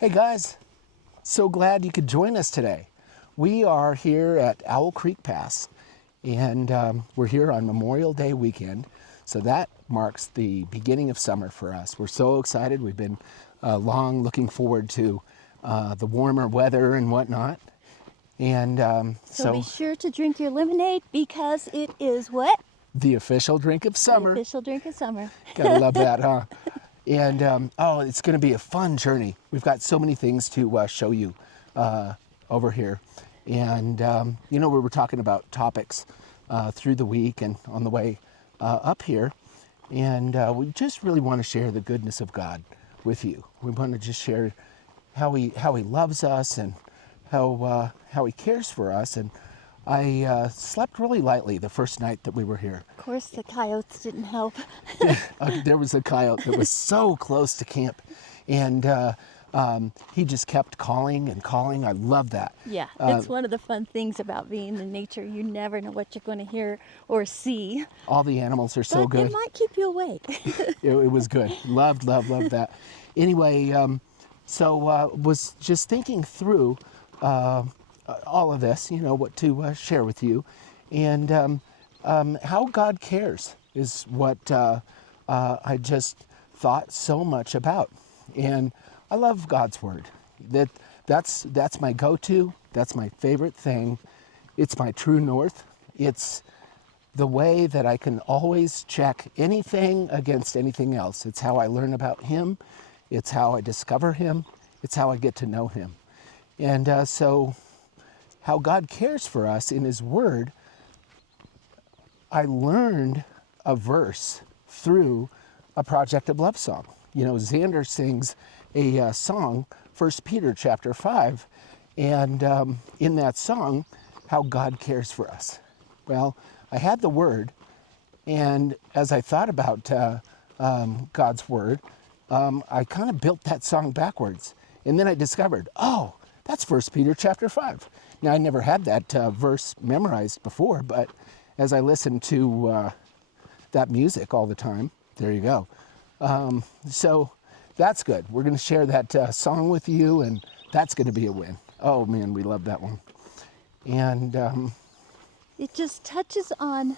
Hey guys, so glad you could join us today. We are here at Owl Creek Pass, and we're here on Memorial Day weekend, so that marks the beginning of summer for us. We're so excited. We've been long looking forward to the warmer weather and whatnot. And So be sure to drink your lemonade because it is what? the official drink of The summer. official drink of summer. Gotta love that, huh? And it's going to be a fun journey. We've got so many things to show you over here. And, we were talking about topics through the week and on the way up here. And we just really want to share the goodness of God with you. We want to just share how he loves us and how he cares for us. And I slept really lightly the first night that we were here. Of course, the coyotes didn't help. There was a coyote that was so close to camp, and he just kept calling and calling. I love that. Yeah, it's one of the fun things about being in nature. You never know what you're going to hear or see. All the animals are so But good. it might keep you awake. It was good. Loved that. Anyway, was just thinking through all of this, what to share with you, and how God cares is what I just thought so much about. And I love God's word. That's my go-to. That's my favorite thing. It's my true north. It's the way that I can always check anything against anything else. It's how I learn about him. It's how I discover him. It's how I get to know him. And so how God cares for us in his word, I learned a verse through a Project of Love song. Xander sings a song, 1 Peter chapter 5, and in that song, how God cares for us. Well, I had the word, and as I thought about God's word, I kind of built that song backwards. And then I discovered, that's 1 Peter chapter 5. Now, I never had that verse memorized before, but as I listened to that music all the time, there you go. So that's good. We're going to share that song with you, and that's going to be a win. Oh, man, we love that one. And It just touches on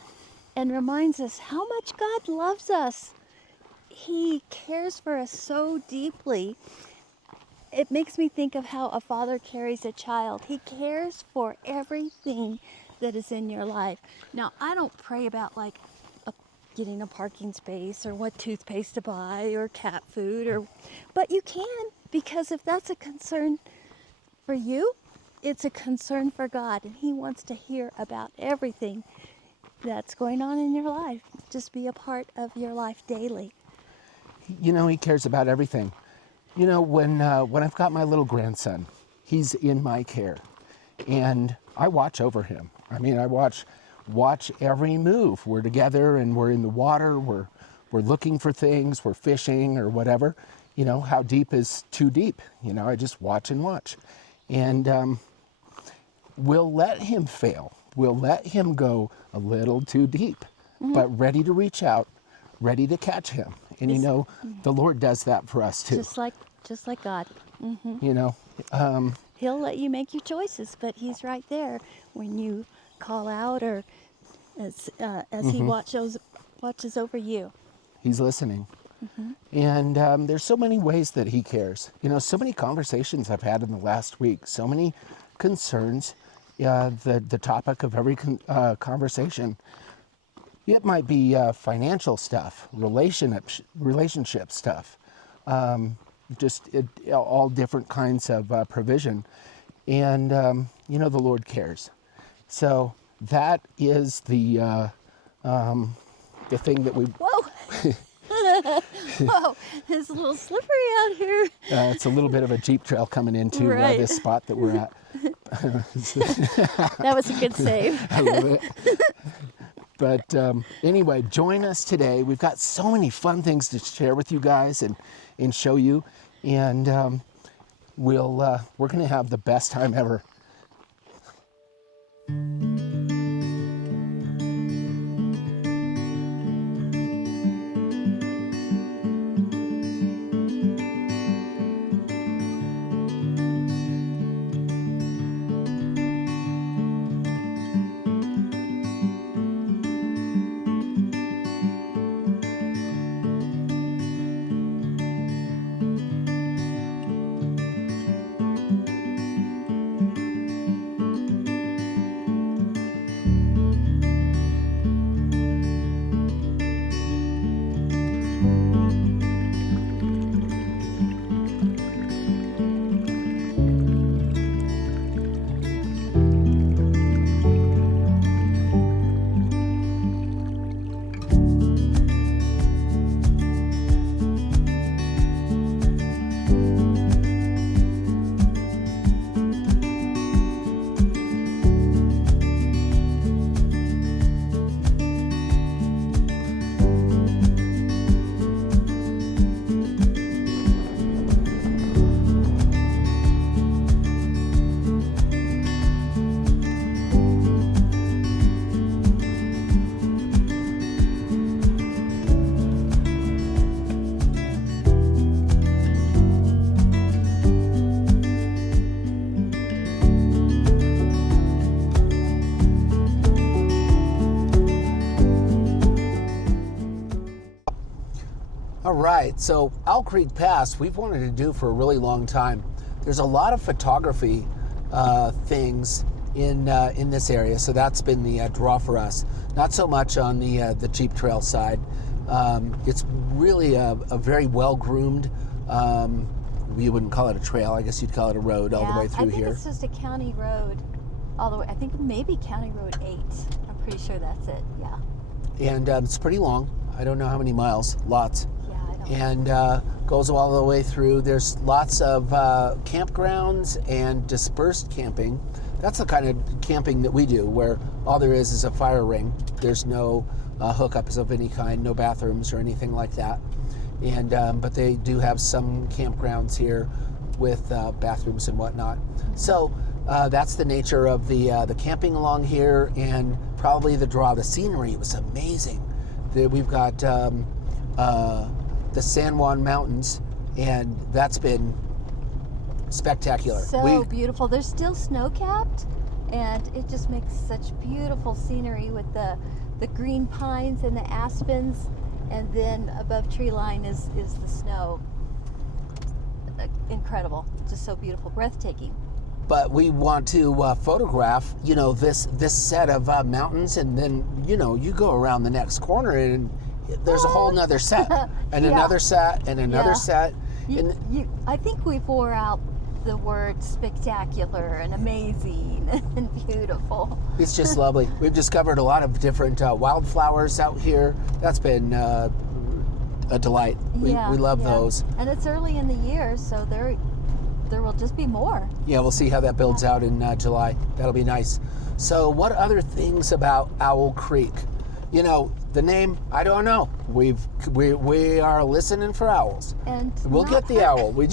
and reminds us how much God loves us. He cares for us so deeply. It makes me think of how a father carries a child. He cares for everything that is in your life. Now, I don't pray about getting a parking space or what toothpaste to buy or cat food, but you can, because if that's a concern for you, it's a concern for God, and he wants to hear about everything that's going on in your life. Just be a part of your life daily. he cares about everything. When I've got my little grandson, he's in my care, and I watch over him. I mean, I watch every move. We're together, and we're in the water. We're looking for things. We're fishing or whatever. How deep is too deep? I just watch and watch, and we'll let him fail. We'll let him go a little too deep, but ready to reach out, ready to catch him. And the Lord does that for us too. Just like God. He'll let you make your choices, but he's right there when you call out, or as he watches over you. He's listening. And there's so many ways that he cares. So many conversations I've had in the last week, so many concerns. The topic of every conversation, it might be financial stuff, relationship stuff, all different kinds of provision. And, the Lord cares. So that is the thing that we... Whoa! Whoa, it's a little slippery out here. It's a little bit of a Jeep trail coming into Right. This spot that we're at. That was a good save. I love it. But anyway, join us today. We've got so many fun things to share with you guys and show you. And we're going to have the best time ever. right. So Owl Creek Pass, we've wanted to do for a really long time. There's a lot of photography things in this area, so that's been the draw for us. Not so much on the Jeep Trail side. It's really a very well groomed. You wouldn't call it a trail. I guess you'd call it a road all the way through I think here. it's just a county road all the way. I think maybe County Road 8. I'm pretty sure that's it. Yeah. And it's pretty long. I don't know how many miles. Lots. Yeah, I don't. And goes all the way through. There's lots of campgrounds and dispersed camping. That's the kind of camping that we do, where all there is a fire ring. There's no hookups of any kind, no bathrooms or anything like that. And but they do have some campgrounds here with bathrooms and whatnot. So that's the nature of the camping along here, and probably the draw. The scenery was amazing. We've got the San Juan Mountains, and that's been spectacular. So beautiful. They're still snow-capped, and it just makes such beautiful scenery with the green pines and the aspens, and then above tree line is the snow. Incredible. Just so beautiful, breathtaking. But we want to photograph, this set of mountains, and then you go around the next corner and there's a whole nother set, and Yeah. another set, and another set. I think we bore out the word spectacular and amazing and beautiful. It's just lovely. We've discovered a lot of different wildflowers out here. That's been a delight. We love those. And it's early in the year, so there will just be more. Yeah, we'll see how that builds out in July. That'll be nice. So what other things about Owl Creek? The name, I don't know. We are listening for owls. And We'll get the owl. We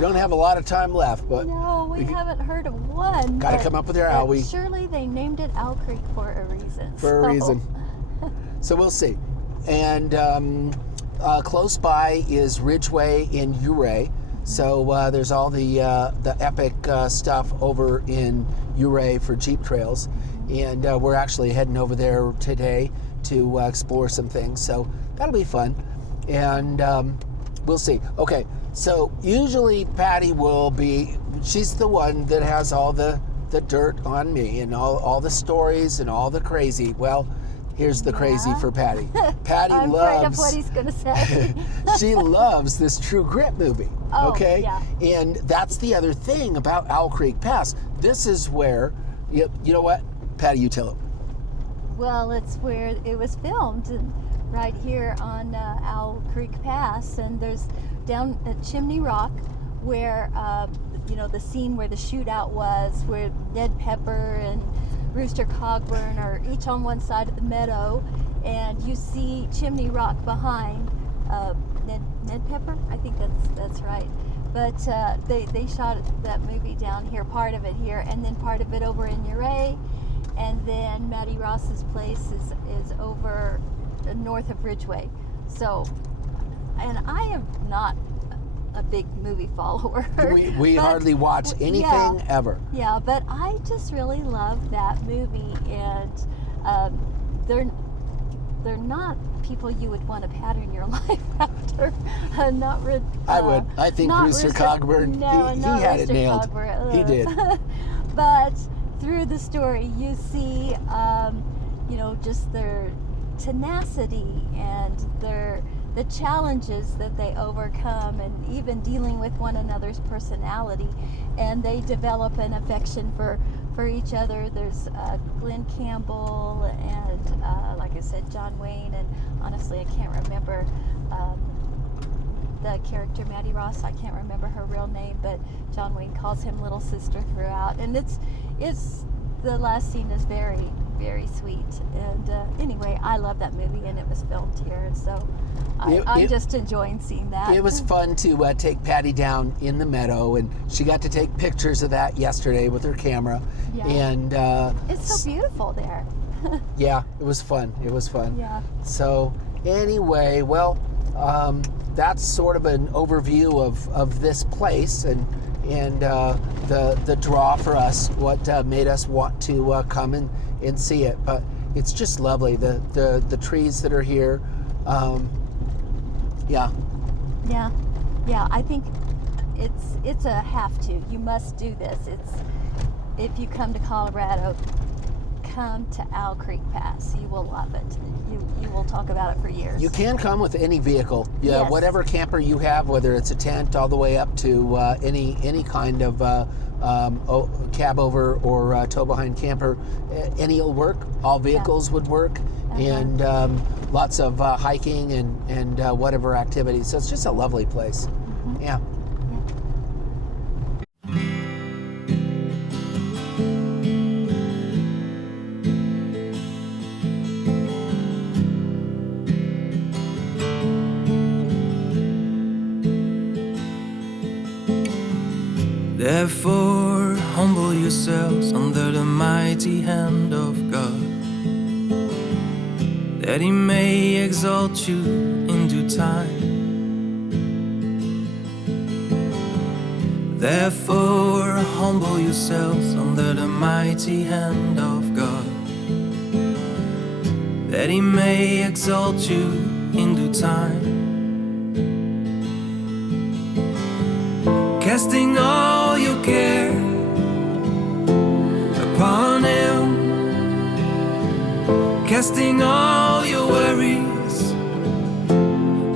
don't have a lot of time left, but no, we haven't heard of one. got to come up with our owl. Surely they named it Owl Creek for a reason. So we'll see. And close by is Ridgeway in Ouray. So there's all the epic stuff over in Ouray for Jeep trails. And we're actually heading over there today to explore some things. So that'll be fun. And we'll see. Okay, so usually Patty she's the one that has all the dirt on me and all the stories and all the crazy. Well, here's the crazy for Patty. Patty I'm afraid of what he's going to say. She loves this True Grit movie. Oh, okay? yeah. And that's the other thing about Owl Creek Pass. This is where, you know what? Patty, you tell him. Well, it's where it was filmed, and right here on Owl Creek Pass, and there's down at Chimney Rock where the scene where the shootout was, where Ned Pepper and Rooster Cogburn are each on one side of the meadow, and you see Chimney Rock behind. Ned Pepper, I think that's right. But they shot that movie down here, part of it here, and then part of it over in Ouray. And then Mattie Ross's place is over north of Ridgeway. So, and I am not a big movie follower. We hardly watch anything ever. Yeah, but I just really love that movie, and they're not people you would want to pattern your life after. I would. I think Rooster Cogburn. He had it nailed. Cogburn. He did. But through the story, you see, just their tenacity and the challenges that they overcome, and even dealing with one another's personality, and they develop an affection for each other. There's Glenn Campbell and, like I said, John Wayne, and honestly, I can't remember the character Mattie Ross. I can't remember her real name, but John Wayne calls him Little Sister throughout, and it's the last scene is very, very sweet. And anyway, I love that movie, and it was filmed here, and so I'm just enjoying seeing that. It was fun to take Patty down in the meadow, and she got to take pictures of that yesterday with her camera. Yeah. And it's so beautiful there. Yeah, it was fun. It was fun. Yeah. So anyway, well, that's sort of an overview of this place and the draw for us, what made us want to come and see it. But it's just lovely. The trees that are here, yeah, Yeah, yeah. I think it's a have to. You must do this. If you come to Colorado, come to Owl Creek Pass. You will love it. You will talk about it for years. You can come with any vehicle, Yes. whatever camper you have, whether it's a tent all the way up to any kind of cab over or tow behind camper. Any will work. All vehicles would work, and lots of hiking and whatever activities. So it's just a lovely place. Mm-hmm. Yeah. Therefore, humble yourselves under the mighty hand of God, that He may exalt you in due time. Therefore, humble yourselves under the mighty hand of God, that He may exalt you in due time. Casting all your care upon Him, casting all your worries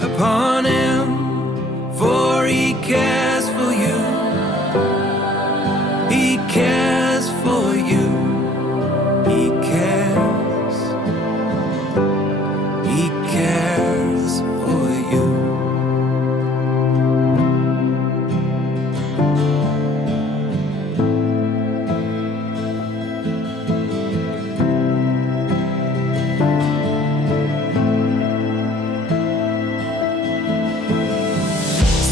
upon Him, for He cares for you. He cares for you. He cares. He cares for you.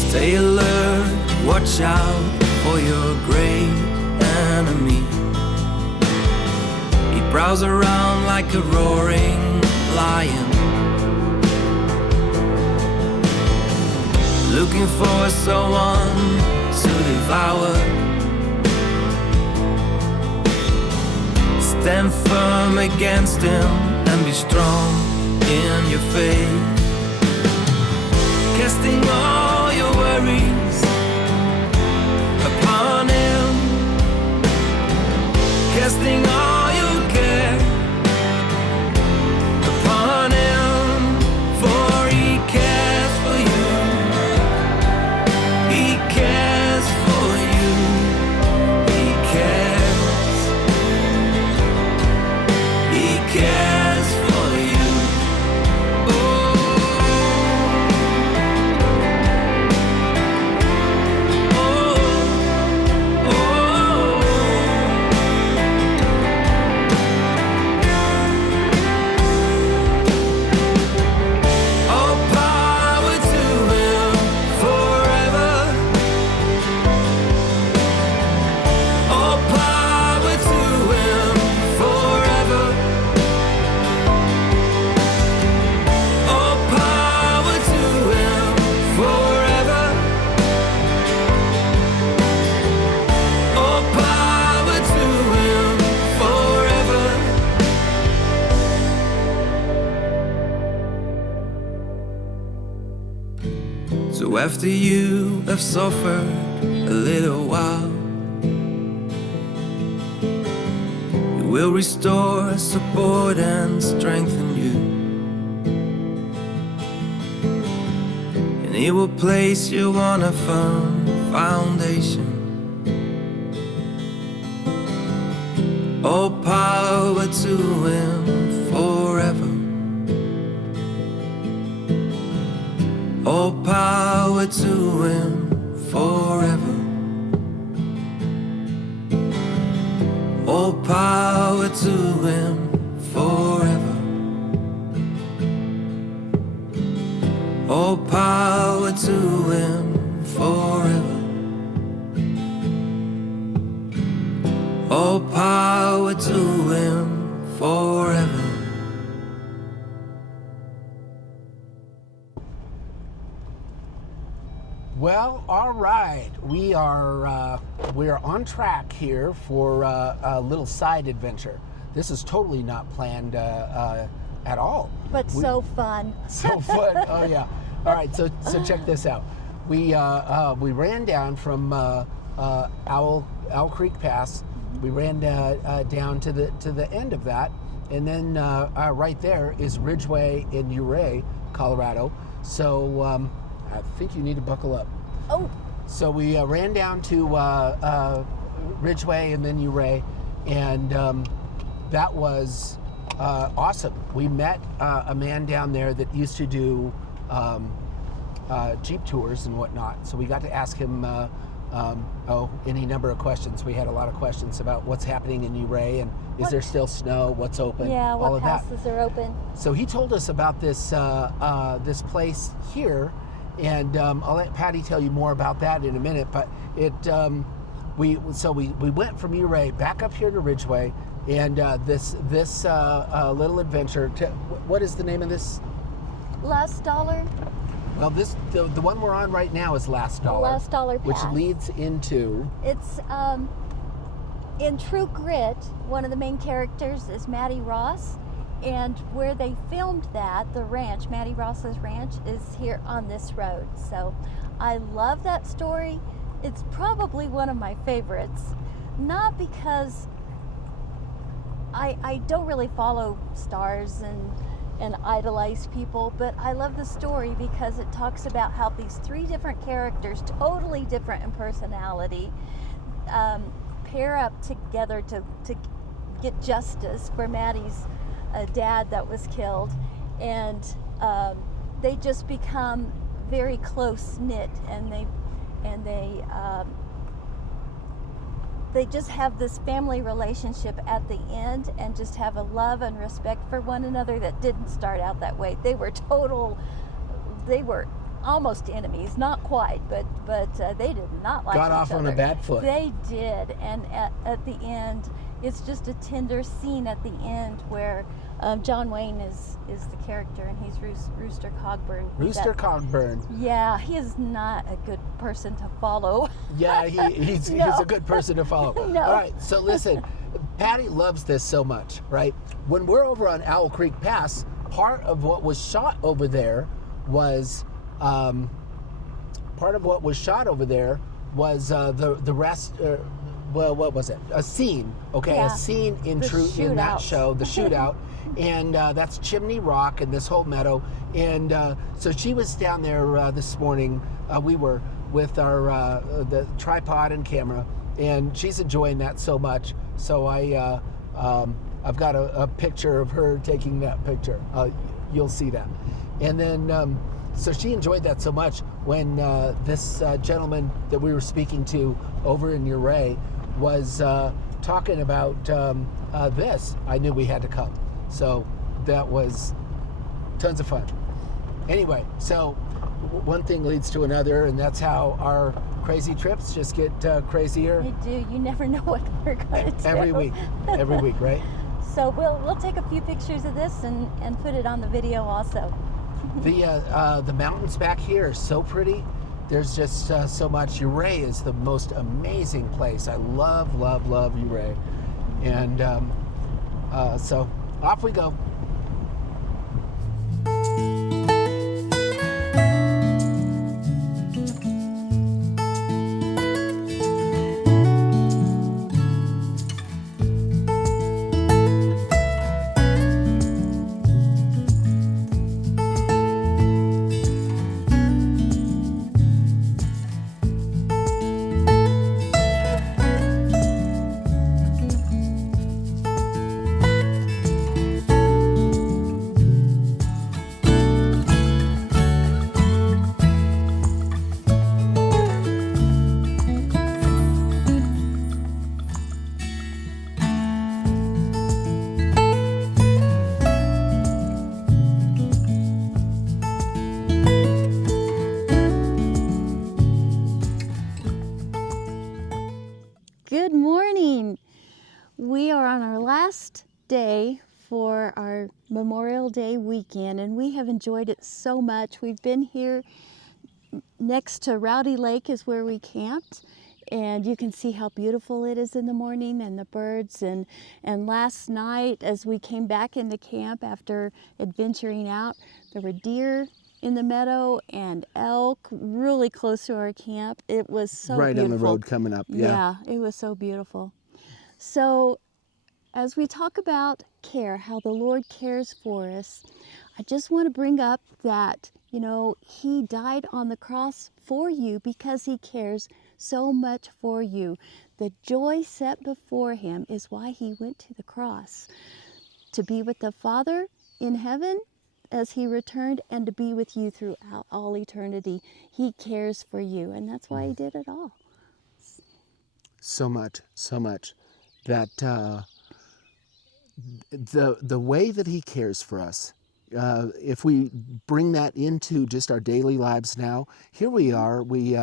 Stay alert, watch out for your great enemy. He prowls around like a roaring lion, looking for someone to devour. Stand firm against him and be strong in your faith, casting all your worries upon Him, casting all your care upon Him, for He cares for you. He cares for you. He cares. He cares for you. So after you have suffered a little while, He will restore, support, and strengthen you. And He will place you on a firm foundation. All power to Him forever. All power to Him forever. All power to Him forever. All power to Him forever. All power to Him forever. Well, all right. We're on track here for a little side adventure. This is totally not planned at all. But so fun. So fun. Oh yeah. All right, so check this out. We ran down from Owl Creek Pass. We ran down to the end of that, and then right there is Ridgeway in Ouray, Colorado. So I think you need to buckle up. Oh. So we ran down to Ridgeway and then Ouray, and that was awesome. We met a man down there that used to do Jeep tours and whatnot. So we got to ask him any number of questions. We had a lot of questions about what's happening in Ouray, and is there still snow? What's open? Yeah, all what of that. passes are open? So he told us about this this place here, and I'll let Patty tell you more about that in a minute. But it we went from Ouray back up here to Ridgeway, and this little adventure. What is the name of this? Last Dollar. Well, the one we're on right now is Last Dollar. Last Dollar Pass. Which leads into. It's in True Grit. One of the main characters is Maddie Ross, and where they filmed that, the ranch, Maddie Ross's ranch, is here on this road. So, I love that story. It's probably one of my favorites, not because I don't really follow stars and idolize people, but I love the story because it talks about how these three different characters, totally different in personality, pair up together to get justice for Maddie's dad that was killed, and they just become very close knit, and they just have this family relationship at the end, and just have a love and respect for one another that didn't start out that way. They were almost enemies, not quite, but they did not like each other. Got off on a bad foot. They did, and at the end, it's just a tender scene at the end where John Wayne is the character, and he's Rooster Cogburn. Rooster Cogburn. Yeah, he is not a good person to follow. Yeah, he's a good person to follow. No. All right, so listen, Patty loves this so much, right? When we're over on Owl Creek Pass, part of what was shot over there was the rest. Well, what was it? A scene, okay? Yeah. A scene in that show, the shootout, and that's Chimney Rock and this whole meadow. And so she was down there this morning. We were with our the tripod and camera, and she's enjoying that so much. So I've got a picture of her taking that picture. You'll see that. And then so she enjoyed that so much when this gentleman that we were speaking to over in Ouray was talking about this. I knew we had to come. So that was tons of fun. Anyway, so one thing leads to another, and that's how our crazy trips just get crazier. They do. You never know what we're going to do. Every week, right? So we'll take a few pictures of this and put it on the video also. The mountains back here are so pretty. There's just so much. Ouray is the most amazing place. I love Ouray. And so off we go. Good morning. We are on our last day for our Memorial Day weekend, and we have enjoyed it so much. We've been here next to Rowdy Lake is where we camped, and you can see how beautiful it is in the morning, and the birds. And last night, as we came back into camp after adventuring out, there were deer in the meadow and elk really close to our camp. It was so Right beautiful. on the road coming up. Yeah. Yeah, it was so beautiful. So as we talk about care, how the Lord cares for us, I just want to bring up that, He died on the cross for you because He cares so much for you. The joy set before Him is why He went to the cross, to be with the Father in heaven as He returned and to be with you throughout all eternity. He cares for you, and that's why He did it all. So much that the way that He cares for us, if we bring that into just our daily lives now, here we are. We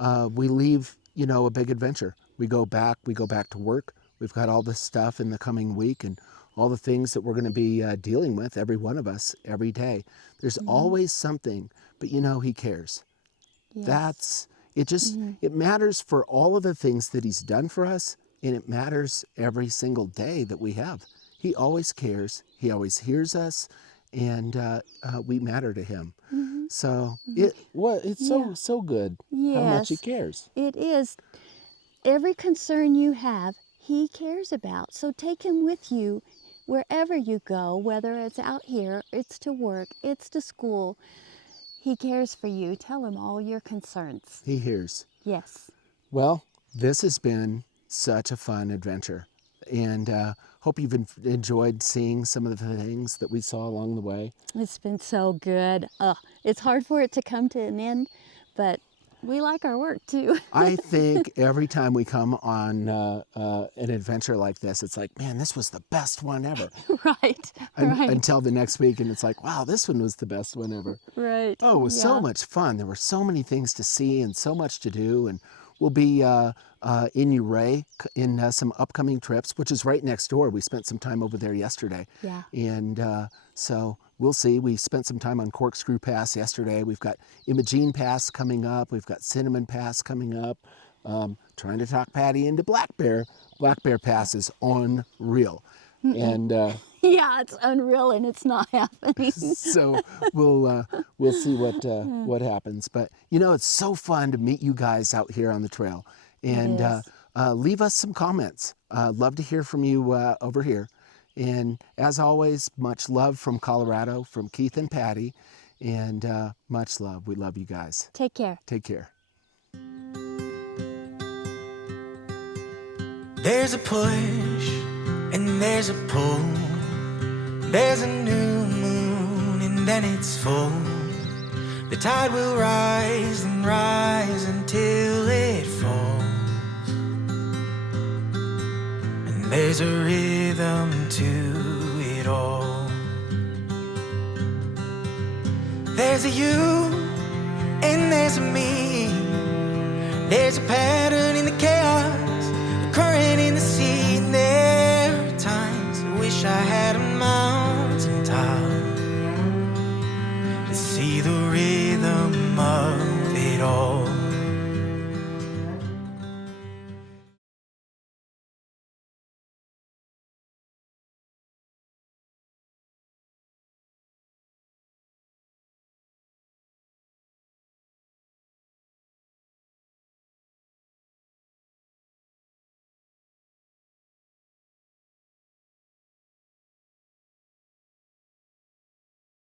leave, a big adventure. We go back to work. We've got all this stuff in the coming week and all the things that we're going to be dealing with, every one of us, every day. There's always something, but He cares. Yes. It matters for all of the things that He's done for us, and it matters every single day that we have. He always cares. He always hears us, and we matter to Him. So it's so good how much He Yes, cares. it is. Every concern you have, He cares about. So take Him with you wherever you go, whether it's out here, it's to work, it's to school. He cares for you. Tell Him all your concerns. He hears. Yes. Well, this has been such a fun adventure, and hope you've enjoyed seeing some of the things that we saw along the way. It's been so good. It's hard for it to come to an end, but we like our work too. I think every time we come on an adventure like this, it's like, man, this was the best one ever. Right. Right. Until the next week, and it's like, wow, this one was the best one ever. Right. Oh, it was so Yeah. much fun. There were so many things to see and so much to do. And we'll be in Uray in some upcoming trips, which is right next door. We spent some time over there yesterday. Yeah. And so we'll see. We spent some time on Corkscrew Pass yesterday. We've got Imogene Pass coming up. We've got Cinnamon Pass coming up. Trying to talk Patty into Black Bear. Black Bear Pass is unreal. And Yeah, it's unreal and it's not happening. so we'll see what happens. But it's so fun to meet you guys out here on the trail, and leave us some comments. Love to hear from you over here. And as always, much love from Colorado, from Keith and Patty, and much love. We love you guys. Take care. Take care. There's a push and there's a pull. There's a new moon and then it's full. The tide will rise and rise until it falls. And there's a rhythm to it all. There's a you and there's a me. There's a path